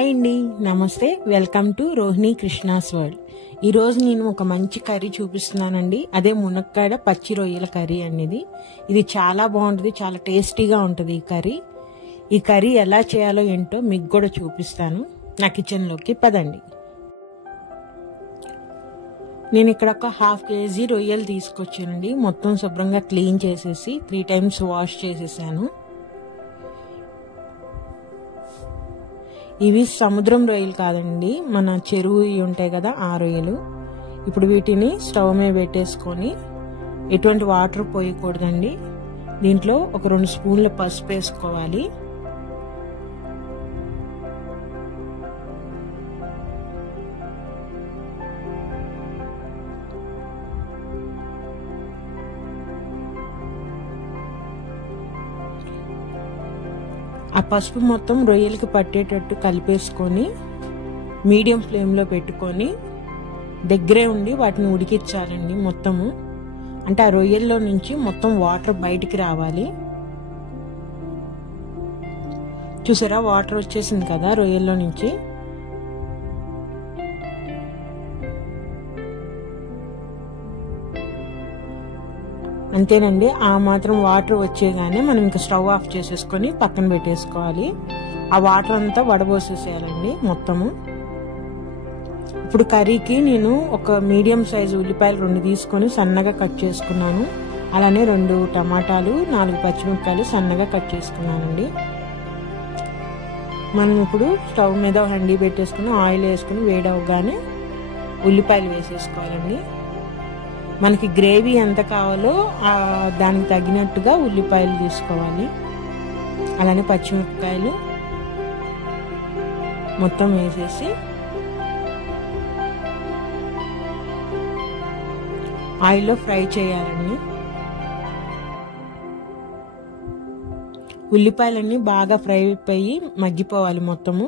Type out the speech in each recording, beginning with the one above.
Hi అండి, నమస్తే. Welcome to Rohini Krishna's world. ఈరోజు నేను ఒక మంచి కర్రీ చూపిస్తున్నానండి. అదే మునక్కాడ పచ్చి రొయ్యల కర్రీ అనేది. ఇది చాలా బాగుంటుంది, చాలా టేస్టీగా ఉంటుంది ఈ కర్రీ ఎలా చేయాలో ఏంటో మీకు కూడా చూపిస్తాను. నా కిచెన్లోకి పదండి. నేను ఇక్కడ ఒక 1/2 kg రొయ్యలు తీసుకొచ్చానండి. మొత్తం శుభ్రంగా క్లీన్ చేసేసి 3 times వాష్ చేసేసాను. ఇవి సముద్రం రొయ్యలు కాదండి, మన చెరువు ఉంటాయి కదా ఆ రొయ్యలు. ఇప్పుడు వీటిని స్టవ్ మీద పెట్టేసుకొని ఎటువంటి వాటర్ పోయకూడదండి. దీంట్లో ఒక 2 స్పూన్ల పసుపు వేసుకోవాలి. ఆ పసుపు మొత్తం రొయ్యలకి పట్టేటట్టు కలిపేసుకొని మీడియం ఫ్లేమ్లో పెట్టుకొని దగ్గరే ఉండి వాటిని ఉడికించాలండి మొత్తము. అంటే ఆ రొయ్యల్లో నుంచి మొత్తం వాటర్ బయటికి రావాలి. చూసారా, వాటర్ వచ్చేసింది కదా రొయ్యల్లో నుంచి. అంతేనండి, ఆ మాత్రం వాటర్ వచ్చేగానే మనం ఇంకా స్టవ్ ఆఫ్ చేసేసుకొని పక్కన పెట్టేసుకోవాలి. ఆ వాటర్ అంతా వడబోసేసేయాలండి మొత్తము. ఇప్పుడు కర్రీకి నేను ఒక మీడియం సైజు ఉల్లిపాయలు 2 తీసుకొని సన్నగా కట్ చేసుకున్నాను. అలానే 2 టమాటాలు, 4 పచ్చిమిరపకాయలు సన్నగా కట్ చేసుకున్నానండి. మనం ఇప్పుడు స్టవ్ మీద హండీ పెట్టేసుకుని ఆయిల్ వేసుకుని వేడవగానే ఉల్లిపాయలు వేసేసుకోవాలండి. మనకి గ్రేవీ ఎంత కావాలో దానికి తగినట్టుగా ఉల్లిపాయలు తీసుకోవాలి. అలానే పచ్చిమిరపకాయలు మొత్తం వేసేసి ఆయిల్లో ఫ్రై చేయాలండి. ఉల్లిపాయలన్నీ బాగా ఫ్రై అయిపోయి మగ్గిపోవాలి మొత్తము.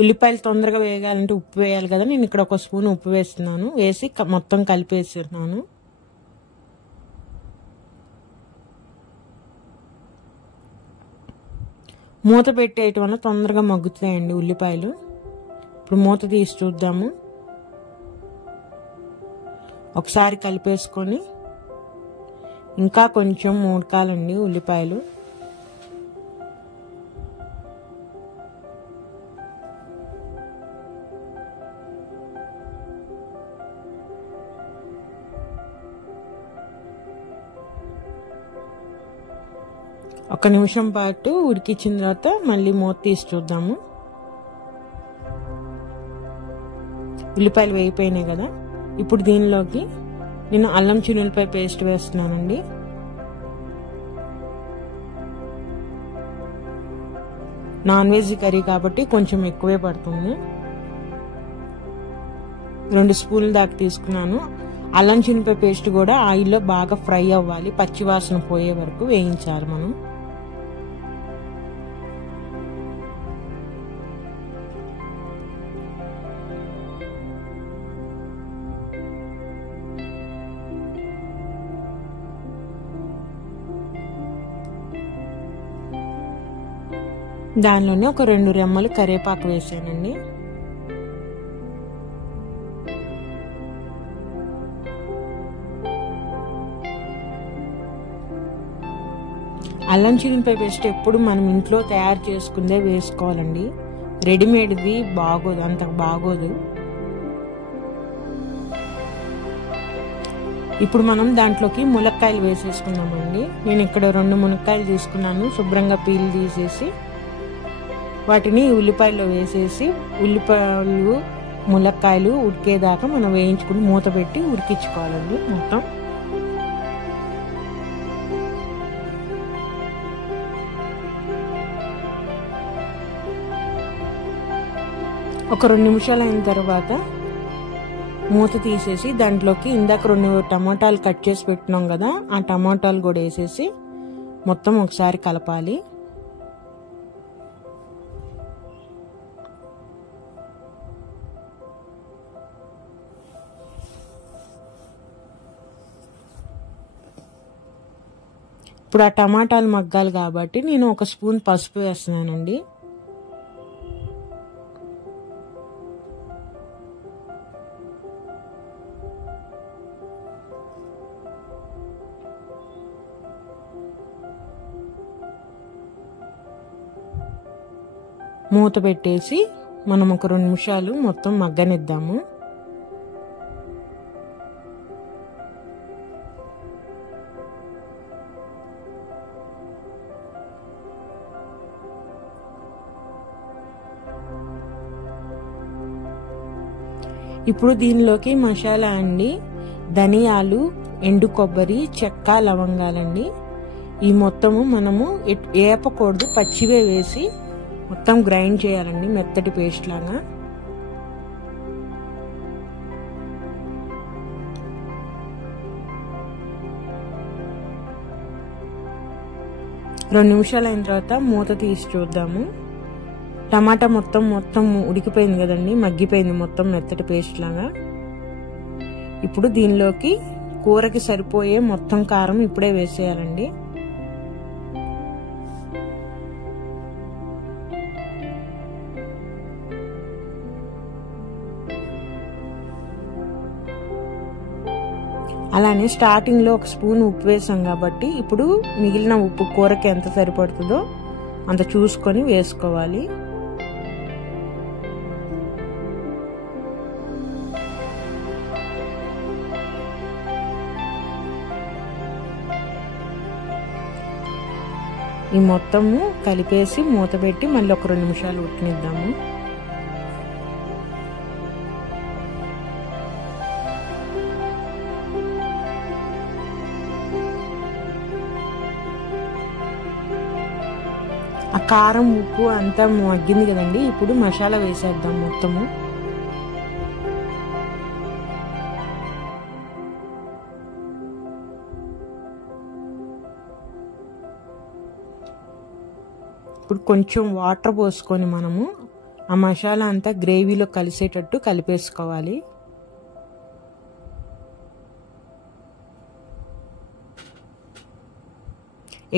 ఉల్లిపాయలు తొందరగా వేయాలంటే ఉప్పు వేయాలి కదా, నేను ఇక్కడ 1 స్పూన్ ఉప్పు వేస్తున్నాను. వేసి మొత్తం కలిపేస్తున్నాను. మూత పెట్టేయటం వల్ల తొందరగా మగ్గుతాయండి ఉల్లిపాయలు. ఇప్పుడు మూత తీసి చూద్దాము. ఒకసారి కలిపేసుకొని ఇంకా కొంచెం ఉడకాలండి ఉల్లిపాయలు. ఒక నిమిషం పాటు ఉడికించిన తర్వాత మళ్ళీ మూత తీసి చూద్దాము. ఉల్లిపాయలు వేగిపోయినాయి కదా. ఇప్పుడు దీనిలోకి నేను అల్లం చిన్నులపాయ పేస్ట్ వేస్తున్నానండి. నాన్ వెజ్ కర్రీ కాబట్టి కొంచెం ఎక్కువే పడుతుంది. 2 స్పూన్ల దాకా తీసుకున్నాను. అల్లం చిన్నులపాయ పేస్ట్ కూడా ఆయిల్లో బాగా ఫ్రై అవ్వాలి, పచ్చి వాసన పోయే వరకు వేయించాలి మనం. దానిలోనే ఒక 2 రెమ్మలు కరివేపాకు వేసానండి. అల్లం చిన్నులపాయ పేస్ట్ ఎప్పుడు మనం ఇంట్లో తయారు చేసుకుందే వేసుకోవాలండి. రెడీమేడ్ది బాగోదు, అంత బాగోదు. ఇప్పుడు మనం దాంట్లోకి మునక్కాయలు వేసేసుకున్నామండి. నేను ఇక్కడ 2 మునక్కాయలు తీసుకున్నాను. శుభ్రంగా పీల్ తీసేసి వాటిని ఉల్లిపాయల్లో వేసేసి ఉల్లిపాయలు మునక్కాయలు ఉడికేదాకా మనం వేయించుకుని మూత పెట్టి ఉడికించుకోవాలండి మొత్తం. ఒక 2 నిమిషాలు అయిన తర్వాత మూత తీసేసి దాంట్లోకి ఇందాక 2 టమాటాలు కట్ చేసి పెట్టినాం కదా, ఆ టమాటాలు కూడా వేసేసి మొత్తం ఒకసారి కలపాలి. ఇప్పుడు ఆ టమాటాలు మగ్గాలి కాబట్టి నేను 1 స్పూన్ పసుపు వేస్తున్నానండి. మూత పెట్టేసి మనం ఒక 2 నిమిషాలు మొత్తం మగ్గనిద్దాము. ఇప్పుడు దీనిలోకి మసాలా అండి, ధనియాలు, ఎండు కొబ్బరి, చెక్క, లవంగాలండి. ఈ మొత్తము మనము ఏపకూడదు, పచ్చివే వేసి మొత్తం గ్రైండ్ చేయాలండి, మెత్తటి పేస్ట్ లాగా. రెండు నిమిషాలు అయిన తర్వాత మూత తీసి చూద్దాము. టమాటా మొత్తం ఉడికిపోయింది కదండి, మగ్గిపోయింది మొత్తం మెత్తటి పేస్ట్ లాగా. ఇప్పుడు దీనిలోకి కూరకి సరిపోయే మొత్తం కారం ఇప్పుడే వేసేయాలండి. అలానే స్టార్టింగ్ లో 1 స్పూన్ ఉప్పు వేసాం కాబట్టి ఇప్పుడు మిగిలిన ఉప్పు కూరకి ఎంత సరిపడుతుందో అంత చూసుకొని వేసుకోవాలి. ఈ మొత్తము కలిపేసి మూత పెట్టి మళ్ళీ ఒక 2 నిమిషాలు ఉడకనిద్దాము. ఆ కారం ఉప్పు అంతా మగ్గింది కదండి, ఇప్పుడు మసాలా వేసేద్దాం మొత్తము. ఇప్పుడు కొంచెం వాటర్ పోసుకొని మనము ఆ మసాలా అంతా గ్రేవీలో కలిసేటట్టు కలిపేసుకోవాలి.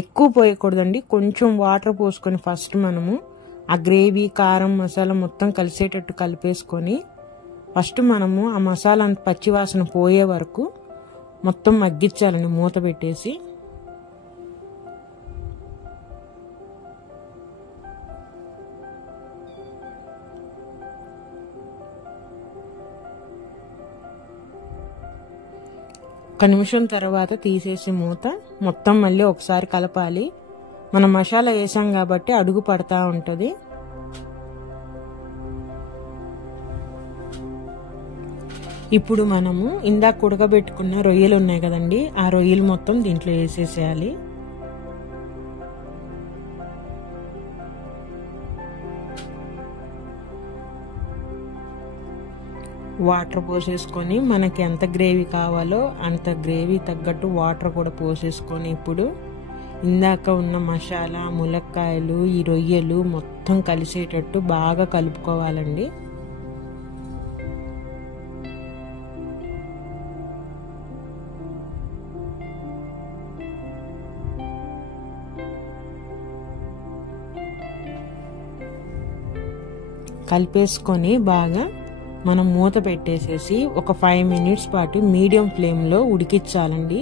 ఎక్కువ పోయకూడదండి, కొంచెం వాటర్ పోసుకొని ఫస్ట్ మనము ఆ గ్రేవీ, కారం, మసాలా మొత్తం కలిసేటట్టు కలిపేసుకొని ఫస్ట్ మనము ఆ మసాలా పచ్చివాసన పోయే వరకు మొత్తం మగ్గించాలండి మూత పెట్టేసి. ఒక నిమిషం తర్వాత తీసేసి మూత మొత్తం మళ్ళీ ఒకసారి కలపాలి. మనం మసాలా వేసాం కాబట్టి అడుగు పడతా ఉంటుంది. ఇప్పుడు మనము ఇందాక ఉడకబెట్టుకున్న రొయ్యలు ఉన్నాయి కదండి, ఆ రొయ్యలు మొత్తం దీంట్లో వేసేసేయాలి. వాటర్ పోసేసుకొని మనకి ఎంత గ్రేవీ కావాలో అంత గ్రేవీ తగ్గట్టు వాటర్ కూడా పోసేసుకొని ఇప్పుడు ఇందాక ఉన్న మసాలా, ములక్కాయలు, ఈ రొయ్యలు మొత్తం కలిసేటట్టు బాగా కలుపుకోవాలండి. కలిపేసుకొని బాగా మనం మూత పెట్టేసేసి ఒక 5 మినిట్స్ పాటు మీడియం ఫ్లేమ్లో ఉడికించాలండి.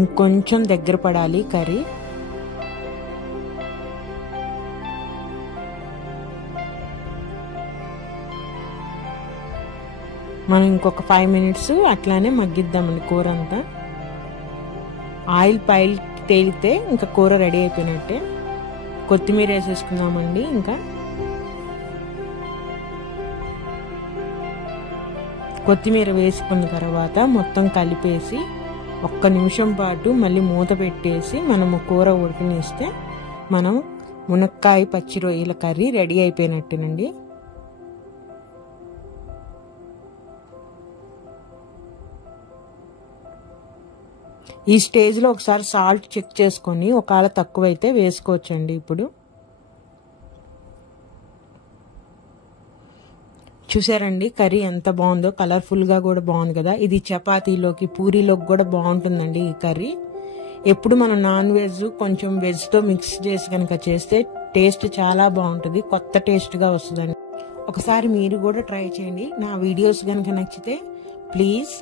ఇంకొంచెం దగ్గర పడాలి కర్రీ. మనం ఇంకొక 5 మినిట్స్ అట్లానే మగ్గిద్దామండి కూర అంతా. ఆయిల్ పైల్ తేలితే ఇంకా కూర రెడీ అయిపోయినట్టే. కొత్తిమీర వేసేసుకుందామండి. ఇంకా కొత్తిమీర వేసుకున్న తర్వాత మొత్తం కలిపేసి 1 నిమిషం పాటు మళ్ళీ మూత పెట్టేసి మనము కూర ఉడకనిస్తే మనం మునక్కాయ పచ్చి రొయ్యల కర్రీ రెడీ అయిపోయినట్టేనండి. ఈ స్టేజ్లో ఒకసారి సాల్ట్ చెక్ చేసుకొని ఒకవేళ తక్కువైతే వేసుకోవచ్చండి. ఇప్పుడు చూసారండి కర్రీ ఎంత బాగుందో, కలర్ఫుల్గా కూడా బాగుంది కదా. ఇది చపాతీలోకి పూరీలోకి కూడా బాగుంటుందండి ఈ కర్రీ. ఎప్పుడు మనం నాన్ వెజ్ కొంచెం వెజ్తో మిక్స్ చేసి కనుక చేస్తే టేస్ట్ చాలా బాగుంటుంది, కొత్త టేస్ట్గా వస్తుందండి. ఒకసారి మీరు కూడా ట్రై చేయండి. నా వీడియోస్ కనుక నచ్చితే ప్లీజ్